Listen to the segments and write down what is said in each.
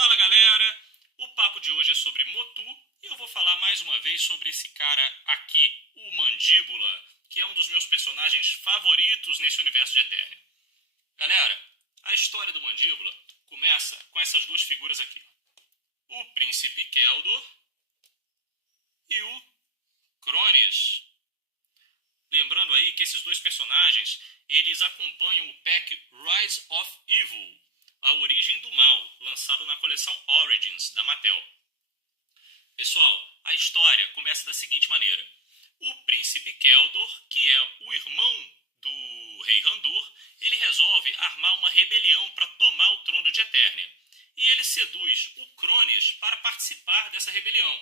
Fala galera, o papo de hoje é sobre Motu e eu vou falar mais uma vez sobre esse cara aqui, o Mandíbula, que é um dos meus personagens favoritos nesse universo de Eternia. Galera, a história do Mandíbula começa com essas duas figuras aqui: o Príncipe Keldor e o Crones. Lembrando aí que esses dois personagens, eles acompanham o pack Rise of Evil, A Origem do Mal, lançado na coleção Origins, da Mattel. Pessoal, a história começa da seguinte maneira: o Príncipe Keldor, que é o irmão do Rei Randur, ele resolve armar uma rebelião para tomar o trono de Eternia. E ele seduz o Crones para participar dessa rebelião.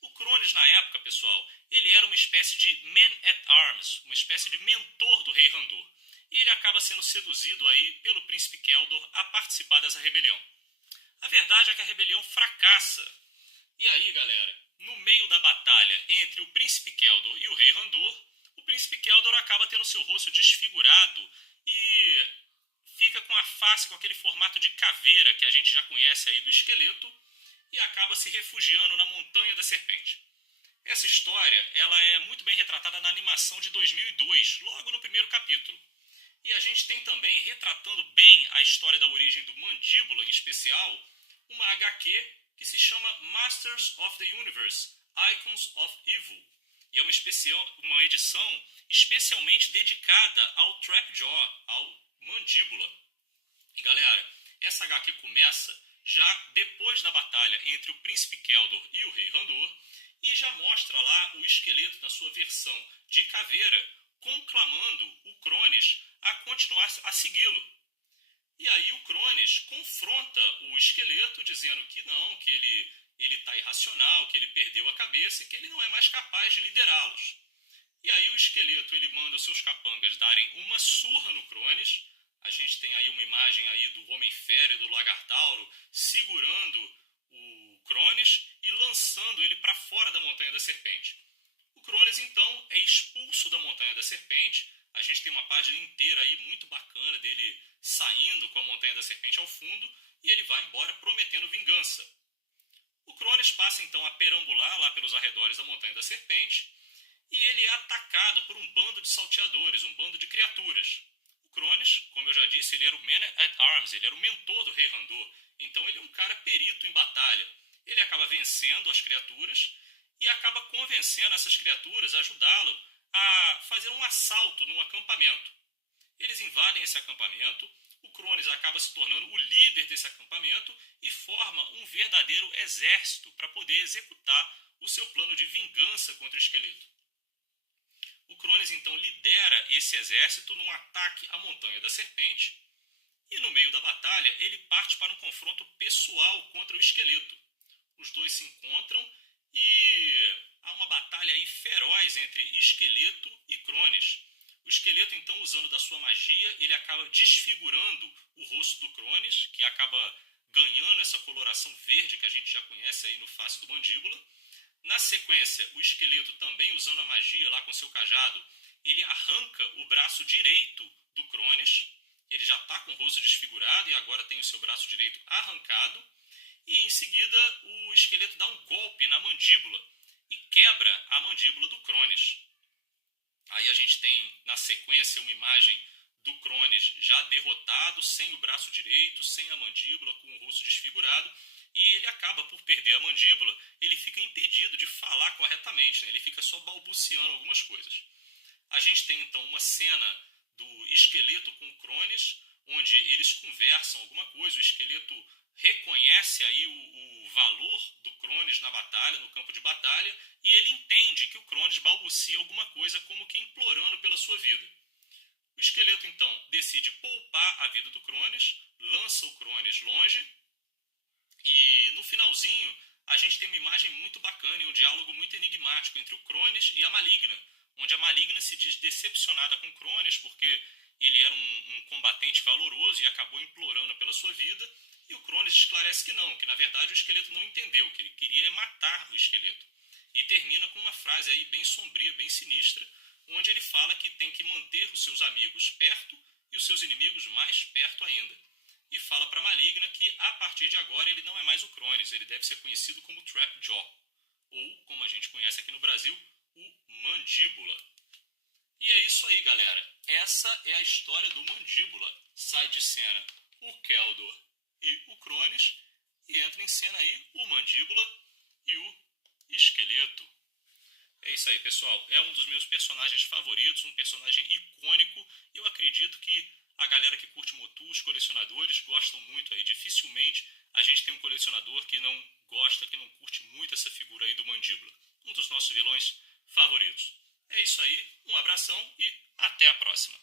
O Crones, na época, pessoal, ele era uma espécie de man-at-arms, uma espécie de mentor do Rei Randur. E ele acaba sendo seduzido aí pelo Príncipe Keldor a participar dessa rebelião. A verdade é que a rebelião fracassa. E aí, galera, no meio da batalha entre o Príncipe Keldor e o Rei Randur, o Príncipe Keldor acaba tendo seu rosto desfigurado e fica com a face com aquele formato de caveira que a gente já conhece aí do esqueleto e acaba se refugiando na Montanha da Serpente. Essa história ela é muito bem retratada na animação de 2002, logo no primeiro capítulo. E a gente tem também, retratando bem a história da origem do Mandíbula em especial, uma HQ que se chama Masters of the Universe, Icons of Evil. E é uma edição especialmente dedicada ao Trapjaw, ao Mandíbula. E galera, essa HQ começa já depois da batalha entre o Príncipe Keldor e o Rei Randur, e já mostra lá o esqueleto na sua versão de caveira, conclamando o Crones a continuar a segui-lo. E aí o Crones confronta o esqueleto, dizendo que não, que ele está irracional, que ele perdeu a cabeça e que ele não é mais capaz de liderá-los. E aí o esqueleto ele manda os seus capangas darem uma surra no Crones. A gente tem aí uma imagem aí do Homem-Fera e do Lagartauro segurando o Crones e lançando ele para fora da Montanha da Serpente. O Crones então é expulso da Montanha da Serpente. A gente tem uma página inteira aí muito bacana dele saindo com a Montanha da Serpente ao fundo e ele vai embora prometendo vingança. O Crones passa então a perambular lá pelos arredores da Montanha da Serpente e ele é atacado por um bando de salteadores, um bando de criaturas. O Crones, como eu já disse, ele era o Man-at-Arms, ele era o mentor do Rei Randur, então ele é um cara perito em batalha. Ele acaba vencendo as criaturas e acaba convencendo essas criaturas a ajudá-lo a fazer um assalto num acampamento. Eles invadem esse acampamento, o Crones acaba se tornando o líder desse acampamento e forma um verdadeiro exército para poder executar o seu plano de vingança contra o esqueleto. O Crones então lidera esse exército num ataque à Montanha da Serpente e no meio da batalha ele parte para um confronto pessoal contra o esqueleto. Os dois se encontram e há uma batalha aí feroz entre esqueleto e Crones. O esqueleto então, usando da sua magia, ele acaba desfigurando o rosto do Crones, que acaba ganhando essa coloração verde que a gente já conhece aí no face do Mandíbula. Na sequência, o esqueleto também usando a magia lá com seu cajado, ele arranca o braço direito do Crones. Ele já está com o rosto desfigurado e agora tem o seu braço direito arrancado. E em seguida o esqueleto dá um golpe na mandíbula e quebra a mandíbula do Crones. Aí a gente tem na sequência uma imagem do Crones já derrotado, sem o braço direito, sem a mandíbula, com o rosto desfigurado. E ele acaba por perder a mandíbula, ele fica impedido de falar corretamente, né? Ele fica só balbuciando algumas coisas. A gente tem então uma cena do esqueleto com o Crones, onde eles conversam alguma coisa, o esqueleto reconhece aí o valor do Crones na batalha, no campo de batalha, e ele entende que o Crones balbucia alguma coisa como que implorando pela sua vida. O esqueleto então decide poupar a vida do Crones, lança o Crones longe, e no finalzinho a gente tem uma imagem muito bacana e um diálogo muito enigmático entre o Crones e a Maligna, onde a Maligna se diz decepcionada com o Crones porque ele era um combatente valoroso e acabou implorando pela sua vida, e o Crones esclarece que não, que na verdade o esqueleto não entendeu, que ele queria matar o esqueleto. E termina com uma frase aí bem sombria, bem sinistra, onde ele fala que tem que manter os seus amigos perto e os seus inimigos mais perto ainda. e fala para Maligna que a partir de agora ele não é mais o Crones, ele deve ser conhecido como Trapjaw, ou como a gente conhece aqui no Brasil, o Mandíbula. E é isso aí, galera. Essa é a história do Mandíbula. Sai de cena o Keldor e o Crones e entra em cena aí o Mandíbula e o Esqueleto. É isso aí, pessoal. É um dos meus personagens favoritos, um personagem icônico. E eu acredito que a galera que curte Motu, os colecionadores, gostam muito aí. Dificilmente a gente tem um colecionador que não gosta, que não curte muito essa figura aí do Mandíbula. Um dos nossos vilões favoritos. É isso aí, um abração e até a próxima.